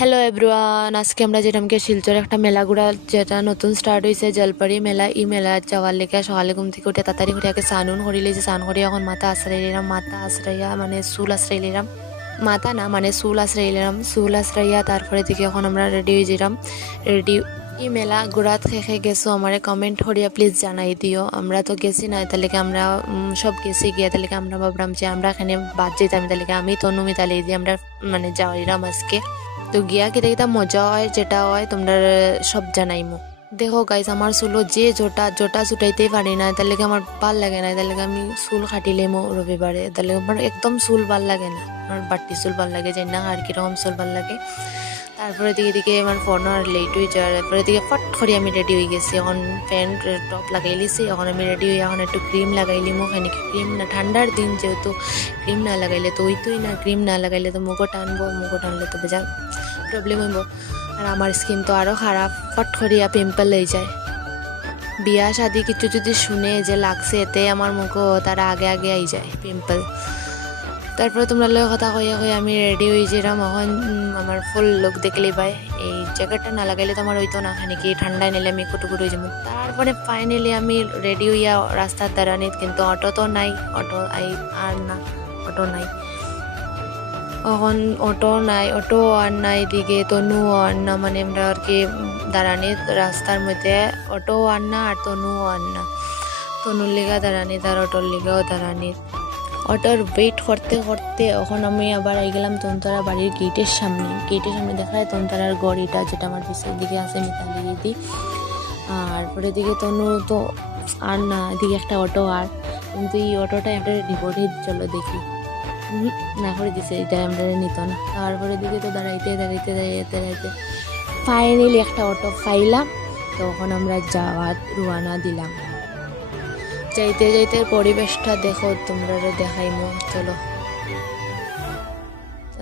Hello everyone, আজকে আমরা যেটামকে শিলচর একটা মেলা ঘুরা যেটা নতুন স্টার্ট হয়েছে জলপাড়ি মেলা। এই মেলা যাওয়ার লেগে সকালে ঘুম থেকে উঠে তাড়াতাড়ি করে আগে স্নান করি লিয়েছি। স্নান করি এখন মাথা আশ্রয় নিলাম, মাথা আশ্রইয়া মানে চুল আশ্রয় নিলাম, মাথা না মানে চুল আশ্রয় নিলাম, চুল আশ্রইয়া তারপরে দিকে এখন আমরা রেডি হয়ে যেলাম। রেডি এই মেলা ঘোরাত শেষে গেছো আমারে কমেন্ট করিয়া প্লিজ জানাই দিও। আমরা তো গেছি না, তাহলে আমরা সব গেছি গিয়া তাহলে আমরা ভাবলাম যে আমরা এখানে বাদ যেতাম, তাহলে আমি তনু মিতালি দিয়ে আমরা মানে যাওয়াইলাম আজকে। তো গিয়া কিতা কিতা মজা হয় যেটা হয় তোমরা সব জানাইমু। দেখো গাইস, আমার চুলো যে জোটা জোটা ছুটাইতেই পারি না, তার লেগে আমার ভাল লাগে না, তার লেগে আমি চুল কাটিলেমো রবিবারে, তার লেগে আমার একদম চুল ভাল লাগে না, আমার বাড়তি চুল ভাল লাগে, জানি না আর কিরকম চুল ভাল লাগে। তারপরে দিকে দিকে আমার ফোন আর লেট হয়ে যাওয়ার তারপরে দিকে ফট করে আমি রেডি হয়ে গেছি। এখন প্যান্ট টপ লাগাই লিছি, এখন আমি রেডি হয়ে এখন একটু ক্রিম লাগাইলি মুখ এনেকে। ক্রিম না, ঠান্ডার দিন যেহেতু ক্রিম না লাগাইলে তো ওইতুই না, ক্রিম না লাগাইলে তো মুখও টানবো, মুখও টানলে তো বেজা প্রবলেম হইব। আর আমার স্কিন তো আরও খারাপ, ফট করিয়া পিম্পল হয়ে যায়। বিয়া শাদি কিছু যদি শুনে যে লাগছে এতে আমার মুখও তারা আগে আগে আই যায় পিম্পল। তারপরে তোমরা লোক কথা কইয়া কই আমি রেডি হয়ে যেলাম। এখন আমার ফুল লুক দেখলেই পাই, এই জ্যাকেটটা না লাগাইলে তো আমার হইতো না, খানিকি ঠান্ডায় নিলে আমি কুটুকুটু হয়ে যাবো। তারপরে ফাইনালি আমি রেডি হইয়া রাস্তার দাঁড়ানিত, কিন্তু অটো তো নাই, অটো আর না, অটো নাই। এখন অটো আর নাই দিকে তনু আর না, মানে আমরা আর কি দাঁড়ানি রাস্তার মধ্যে, অটো আর না আর তনু আর না। তনুর লিগা দাঁড়ানি আর অটোর লিগাও দাঁড়ানি। অটোর ওয়েট করতে করতে এখন আমি আবার আই গেলাম তনতারা বাড়ির গেটের সামনে। গেটের সামনে দেখা যায় তনতারার গড়িটা, যেটা আমার পিছের দিকে আছে মিতালি দিদি। আর পরের দিকে তনু তো আর না, এদিকে একটা অটো আর, কিন্তু এই অটোটা একটা রিপোর্টে চলো দেখি না করে দিছে, এটা আমরা নিত না। তারপরে দিকে তো দাঁড়াইতে ফাইনালি একটা অটো পাইলাম। তখন আমরা যাওয়ার রওনা দিলাম। যাইতে যাইতে পরিবেশটা দেখো, তোমরা দেখাইমো, চলো।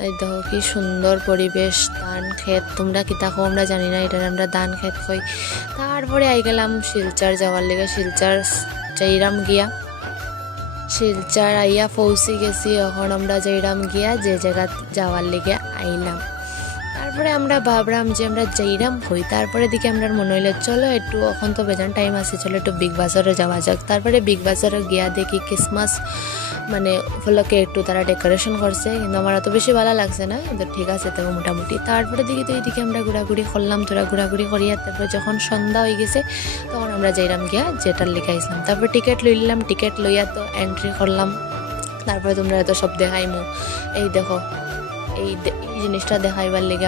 এই দেখো কি সুন্দর পরিবেশ, ধান ক্ষেত, তোমরা কি দেখো আমরা জানি না, এটা আমরা ধান ক্ষেত কই। তারপরে আই গেলাম শিলচর যাওয়ার লেগে। শিলচর যাইরাম গিয়া, শিলচর আইয়া পৌঁছে গেছি। এখন আমরা যাইরাম গিয়া যে জায়গা যাওয়ার লেগে আইলাম। তারপরে আমরা ভাবলাম যে আমরা যাইরাম হই। তারপরে দিকে আমরা মনে হইলো চলো একটু, এখন তো বেজান টাইম আছে, চলো একটু বিগ বাজারে যাওয়া যাক। তারপরে বিগ বাজারে গিয়া দেখি ক্রিসমাস মানে উপলক্ষে একটু তারা ডেকোরেশন করছে, কিন্তু আমার অত বেশি ভালো লাগছে না, কিন্তু ঠিক আছে তবে মোটামুটি। তারপরে দিকে তো এইদিকে আমরা ঘোরাঘুরি করলাম, তোরা ঘোরাঘুরি করিয়া তারপরে যখন সন্ধ্যা হয়ে গেছে তখন আমরা যাইরাম গিয়া যেটার লেগে আইসলাম। তারপরে টিকিট লইলাম, টিকিট লইয়া তো এন্ট্রি করলাম। তারপরে তোমরা তো সব দেখাইমু। এই দেখো এই জিনিসটা দেখাইবার লেগে